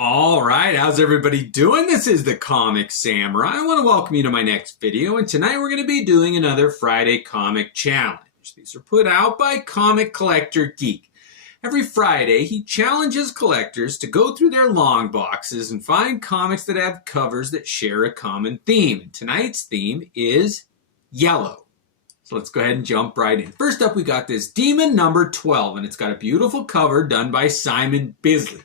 All right, how's everybody doing? This is the Comic Samurai. I want to welcome you to my next video, and tonight we're going to be doing another Friday comic challenge. These are put out by Comic Collector Geek. Every Friday, he challenges collectors to go through their long boxes and find comics that have covers that share a common theme. And tonight's theme is yellow. So let's go ahead and jump right in. First up, we got this Demon number 12, and it's got a beautiful cover done by Simon Bisley.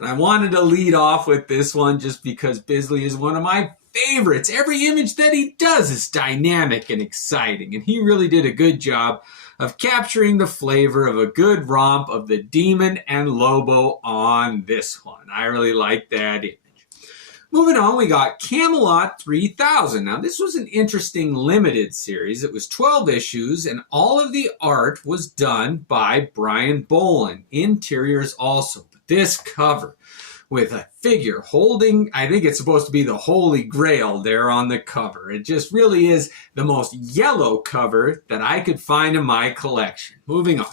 And I wanted to lead off with this one just because Bisley is one of my favorites. Every image that he does is dynamic and exciting, and he really did a good job of capturing the flavor of a good romp of the Demon and Lobo on this one. I really like that image. Moving on, we got Camelot 3000. Now, this was an interesting limited series. It was 12 issues, and all of the art was done by Brian Boland. Interiors also. But this cover with a figure holding, I think it's supposed to be the Holy Grail there on the cover. It just really is the most yellow cover that I could find in my collection. Moving on.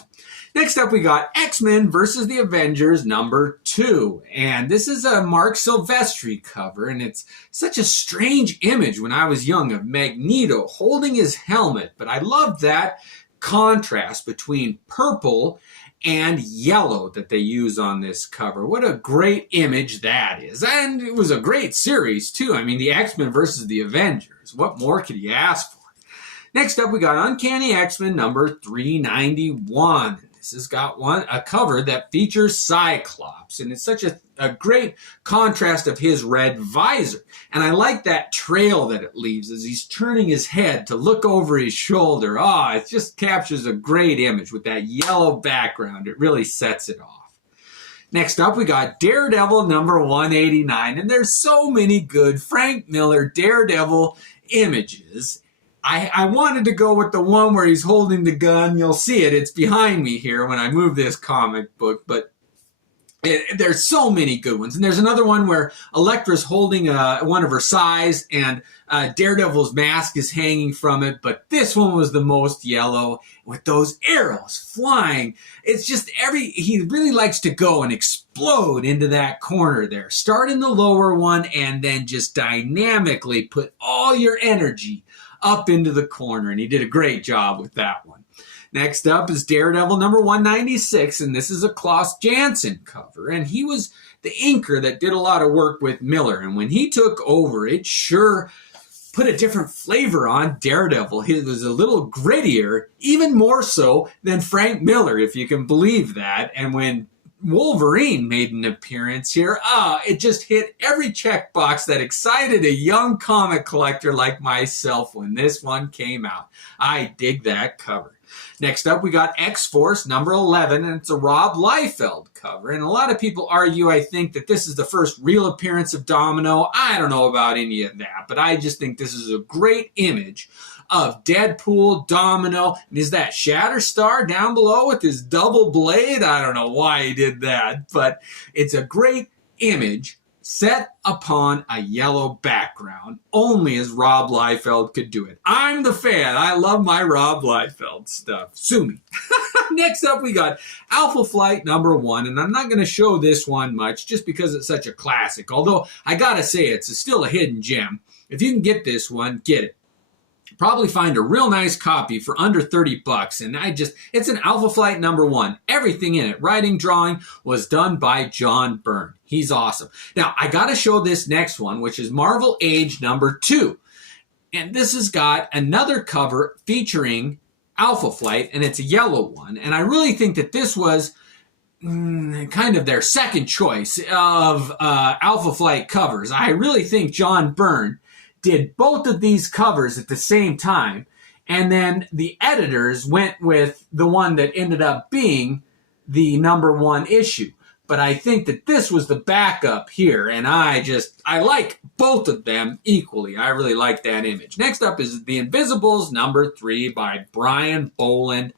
Next up, we got X-Men versus the Avengers number 2. And this is a Mark Silvestri cover, and it's such a strange image when I was young of Magneto holding his helmet. But I loved that contrast between purple and yellow that they use on this cover. What a great image that is. And it was a great series, too. I mean, the X-Men versus the Avengers. What more could you ask for? Next up, we got Uncanny X-Men number 391. This has got a cover that features Cyclops, and it's such a great contrast of his red visor. And I like that trail that it leaves as he's turning his head to look over his shoulder. It just captures a great image with that yellow background. It really sets it off. Next up, we got Daredevil number 189, and there's so many good Frank Miller Daredevil images. I wanted to go with the one where he's holding the gun. You'll see it. It's behind me here when I move this comic book. But there's so many good ones. And there's another one where Elektra's holding one of her sais, and Daredevil's mask is hanging from it. But this one was the most yellow with those arrows flying. It's just he really likes to go and explode into that corner there. Start in the lower one and then just dynamically put all your energy up into the corner, and he did a great job with that one. Next up is Daredevil number 196, and this is a Klaus Janson cover, and he was the inker that did a lot of work with Miller, and when he took over, it sure put a different flavor on Daredevil. He was a little grittier, even more so than Frank Miller, if you can believe that. And when Wolverine made an appearance here, it just hit every checkbox that excited a young comic collector like myself when this one came out. I dig that cover. Next up, we got X-Force number 11, and it's a Rob Liefeld cover. And a lot of people argue, I think, that this is the first real appearance of Domino. I don't know about any of that, but I just think this is a great image of Deadpool, Domino, and is that Shatterstar down below with his double blade? I don't know why he did that, but it's a great image set upon a yellow background, only as Rob Liefeld could do it. I'm the fan. I love my Rob Liefeld stuff. Sue me. Next up, we got Alpha Flight number 1, and I'm not going to show this one much just because it's such a classic, although I got to say it's still a hidden gem. If you can get this one, get it. Probably find a real nice copy for under $30, and it's an Alpha Flight number 1. Everything in it, writing, drawing, was done by John Byrne. He's awesome. Now, I got to show this next one, which is Marvel Age number 2. And this has got another cover featuring Alpha Flight, and it's a yellow one. And I really think that this was kind of their second choice of Alpha Flight covers. I really think John Byrne did both of these covers at the same time, and then the editors went with the one that ended up being the number 1 issue. But I think that this was the backup here, and I like both of them equally. I really like that image. Next up is The Invisibles number 3 by Brian Boland.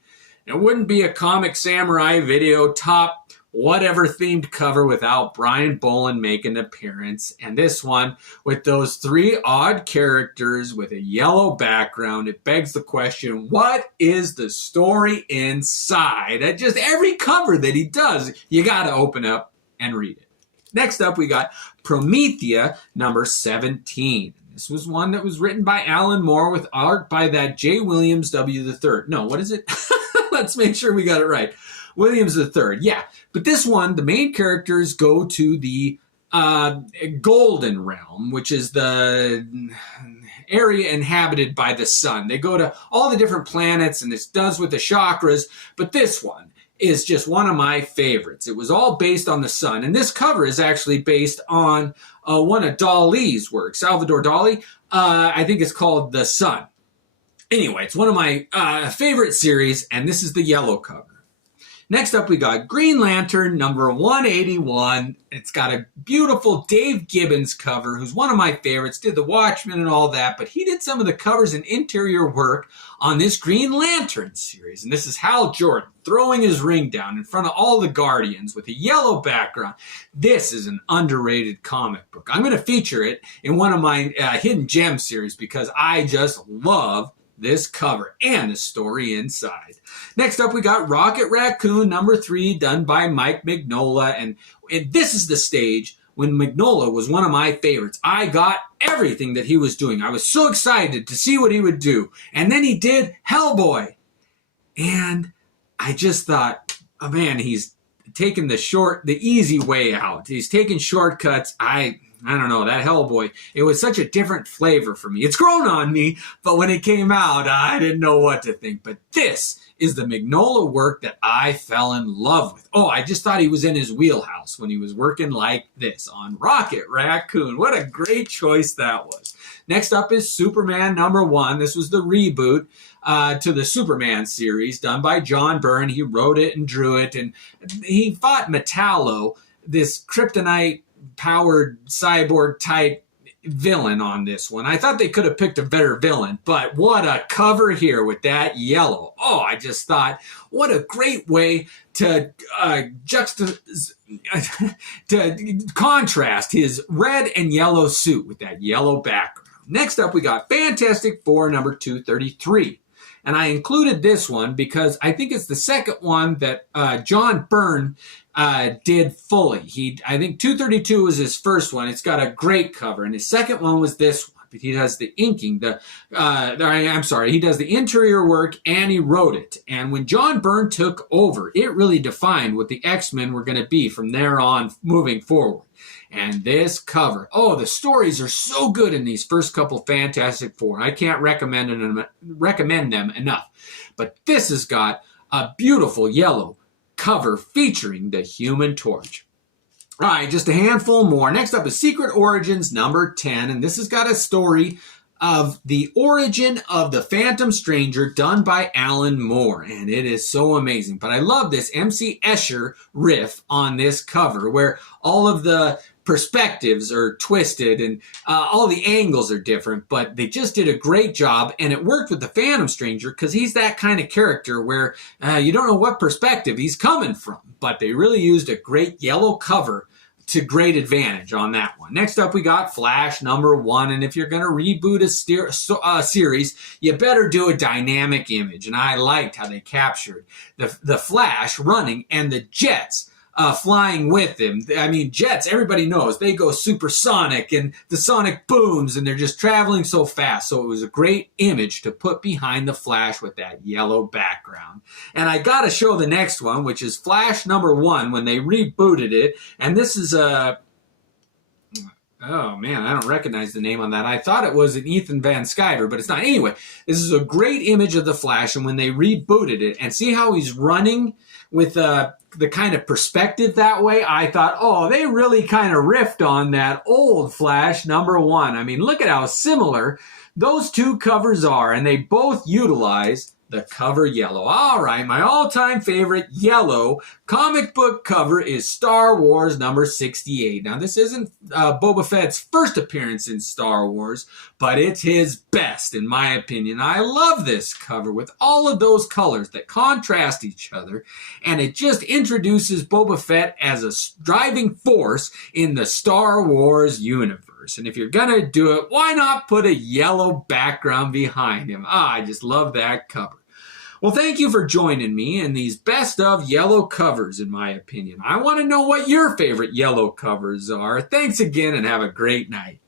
It wouldn't be a Comic Samurai video top whatever themed cover without Brian Boland making an appearance. And this one, with those 3 odd characters with a yellow background, it begs the question, what is the story inside? Every cover that he does, you got to open up and read it. Next up, we got Promethea number 17. This was one that was written by Alan Moore with art by that J. Williams W. III. No, what is it? Let's make sure we got it right. Williams III. Yeah, but this one, the main characters go to the Golden Realm, which is the area inhabited by the sun. They go to all the different planets, and this does with the chakras, but this one is just one of my favorites. It was all based on the sun, and this cover is actually based on one of Dali's works, Salvador Dali. I think it's called The Sun. Anyway, it's one of my favorite series, and this is the yellow cover. Next up, we got Green Lantern number 181. It's got a beautiful Dave Gibbons cover, who's one of my favorites, did The Watchmen and all that, but he did some of the covers and interior work on this Green Lantern series. And this is Hal Jordan throwing his ring down in front of all the Guardians with a yellow background. This is an underrated comic book. I'm going to feature it in one of my Hidden Gem series because I just love this cover and the story inside. Next up, we got Rocket Raccoon number 3, done by Mike Mignola. And this is the stage when Mignola was one of my favorites. I got everything that he was doing. I was so excited to see what he would do. And then he did Hellboy. And I just thought, oh man, he's taking the easy way out. He's taking shortcuts. I don't know, that Hellboy, it was such a different flavor for me. It's grown on me, but when it came out, I didn't know what to think. But this is the Mignola work that I fell in love with. Oh, I just thought he was in his wheelhouse when he was working like this on Rocket Raccoon. What a great choice that was. Next up is Superman number 1. This was the reboot to the Superman series done by John Byrne. He wrote it and drew it, and he fought Metallo, this kryptonite-powered cyborg type villain on this one. I thought they could have picked a better villain, but what a cover here with that yellow. Oh, I just thought, what a great way to to contrast his red and yellow suit with that yellow background. Next up, we got Fantastic Four number 233. And I included this one because I think it's the second one that John Byrne did fully. I think 232 was his first one. It's got a great cover. And his second one was this one. But he does the inking, he does the interior work, and he wrote it. And when John Byrne took over, it really defined what the X-Men were going to be from there on moving forward. And this cover, oh, the stories are so good in these first couple Fantastic Four. I can't recommend them enough. But this has got a beautiful yellow cover featuring the Human Torch. All right, just a handful more. Next up is Secret Origins number 10. And this has got a story of the origin of the Phantom Stranger done by Alan Moore. And it is so amazing. But I love this MC Escher riff on this cover where all of the perspectives are twisted and all the angles are different, but they just did a great job, and it worked with the Phantom Stranger because he's that kind of character where you don't know what perspective he's coming from, but they really used a great yellow cover to great advantage on that one. Next up, we got Flash number 1, and if you're going to reboot a series, you better do a dynamic image, and I liked how they captured the Flash running and the jets flying with him. I mean, jets, everybody knows, they go supersonic and the sonic booms and they're just traveling so fast. So it was a great image to put behind the Flash with that yellow background. And I got to show the next one, which is Flash number 1 when they rebooted it. And this is oh man, I don't recognize the name on that. I thought it was an Ethan Van Sciver, but it's not. Anyway, this is a great image of the Flash, and when they rebooted it, and see how he's running with the kind of perspective that way, I thought, oh, they really kind of riffed on that old Flash number 1. I mean, look at how similar those two covers are, and they both utilize the cover yellow. All right, my all-time favorite yellow comic book cover is Star Wars number 68. Now, this isn't Boba Fett's first appearance in Star Wars, but it's his best, in my opinion. I love this cover with all of those colors that contrast each other, and it just introduces Boba Fett as a driving force in the Star Wars universe. And if you're going to do it, why not put a yellow background behind him? I just love that cover. Well, thank you for joining me in these best of yellow covers, in my opinion. I want to know what your favorite yellow covers are. Thanks again and have a great night.